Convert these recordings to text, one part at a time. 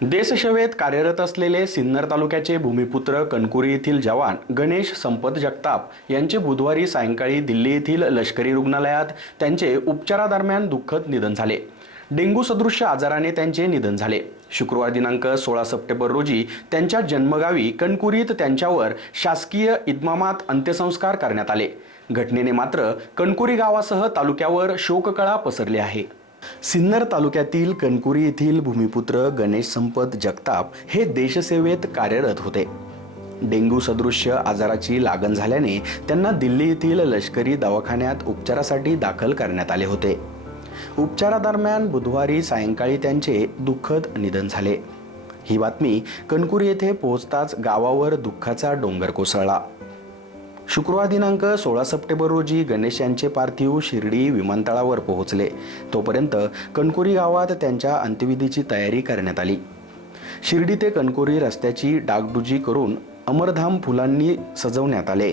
देशसेवेत कार्यरत असलेले सिन्नर तालुक्याचे भूमिपुत्र कणकुरी येथील जवान गणेश संपत जगताप यांचे बुधवारी सायंकाळी दिल्ली येथील लष्करी रुग्णालयात त्यांचे उपचारादरम्यान दुःखद निधन झाले. डेंग्यू सदृश्य आजाराने त्यांचे निधन झाले. शुक्रवार दिनांक सोळा सप्टेंबर रोजी त्यांच्या जन्मगावी कणकुरीत त्यांच्यावर शासकीय इतमामात अंत्यसंस्कार करण्यात आले. घटनेने मात्र कणकुरी गावासह तालुक्यावर शोककळा पसरली आहे. सिन्नर तालुक्यातील कणकुरी येथील भूमिपुत्र गणेश संपत जगताप हे देशसेवेत कार्यरत होते. डेंग्यू सदृश्य आजाराची लागण झाल्याने त्यांना दिल्ली येथील लष्करी दवाखान्यात उपचारासाठी दाखल करण्यात आले होते. उपचारादरम्यान बुधवारी सायंकाळी त्यांचे दुःखद निधन झाले. ही बातमी कणकुरी येथे पोहोचताच गावावर दुःखाचा डोंगर कोसळला. शुक्रवार दिनांक सोळा सप्टेंबर रोजी गणेश यांचे पार्थिव शिर्डी विमानतळावर पोहोचले. तोपर्यंत कणकोरी गावात त्यांच्या अंत्यविधीची तयारी करण्यात आली. शिर्डी ते कणकोरी रस्त्याची डागडुजी करून अमरधाम फुलांनी सजवण्यात आले.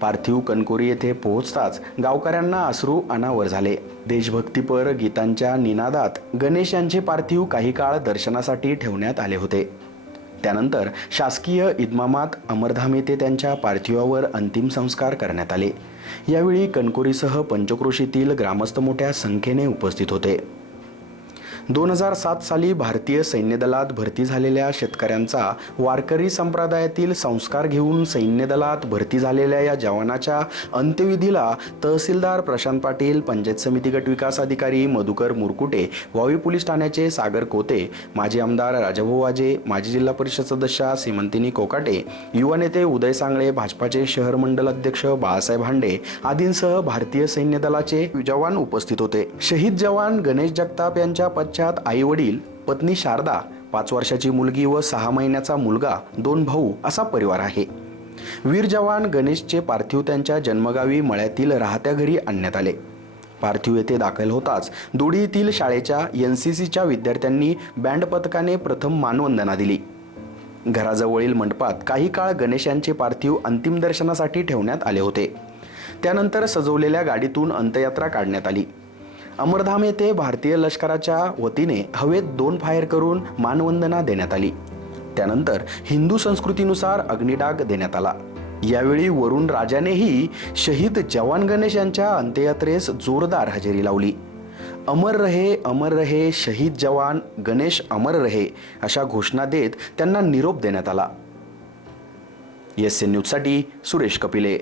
पार्थिव कणकोरी येथे पोहोचताच गावकऱ्यांना अश्रू अनावर झाले. देशभक्तीपर गीतांच्या निनादात गणेश यांचे पार्थिव काही काळ दर्शनासाठी ठेवण्यात आले होते. त्यानंतर शासकीय इदमामात अमरधाम येथे त्यांच्या पार्थिवावर अंतिम संस्कार करण्यात आले. यावेळी कणकोरीसह पंचक्रोशीतील ग्रामस्थ मोठ्या संख्येने उपस्थित होते. दोन हजार सात साली भारतीय सैन्य दलात भरती झालेल्या शेतकऱ्यांचा वारकरी संप्रदायातील संस्कार घेऊन सैन्य दलात भरती झालेल्या या जवानाच्या अंत्यविधीला तहसीलदार प्रशांत पाटील पंचायत समिती गट विकास अधिकारी मधुकर मुरकुटे वावी पोलीस ठाण्याचे सागर कोते माजी आमदार राजाभाऊ वाजे माजी जिल्हा परिषद सदस्या सीमंतिनी कोकाटे युवा नेते उदय सांगळे भाजपाचे शहर मंडल अध्यक्ष बाळासाहेब हांडे आदींसह भारतीय सैन्य दलाचे जवान उपस्थित होते. शहीद जवान गणेश जगताप यांच्या पश्चात आई वडील पत्नी शारदा पाच वर्षाची मुलगी व सहा महिन्याचा मुलगा दोन भाऊ असा परिवार आहे. वीर जवान गणेशचे पार्थिव त्यांच्या जन्मगावी मळ्यातील राहत्या घरी आणण्यात आले. पार्थिव येथे दाखल होताच दोडी येथील शाळेच्या एन सी सीच्या विद्यार्थ्यांनी बँड पथकाने प्रथम मानवंदना दिली. घराजवळील मंडपात काही काळ गणेशांचे पार्थिव अंतिम दर्शनासाठी ठेवण्यात आले होते. त्यानंतर सजवलेल्या गाडीतून अंत्ययात्रा काढण्यात आली. अमरधाम येथे भारतीय लष्कराच्या वतीने हवेत दोन फायर करून मानवंदना देण्यात आली. त्यानंतर हिंदू संस्कृतीनुसार अग्निडाग देण्यात आला. यावेळी वरुण राजानेही शहीद जवान गणेश यांच्या अंत्ययात्रेस जोरदार हजेरी लावली. अमर रहे अमर रहे शहीद जवान गणेश अमर रहे अशा घोषणा देत त्यांना निरोप देण्यात आला. एस एन न्यूजसाठी सुरेश कपिले.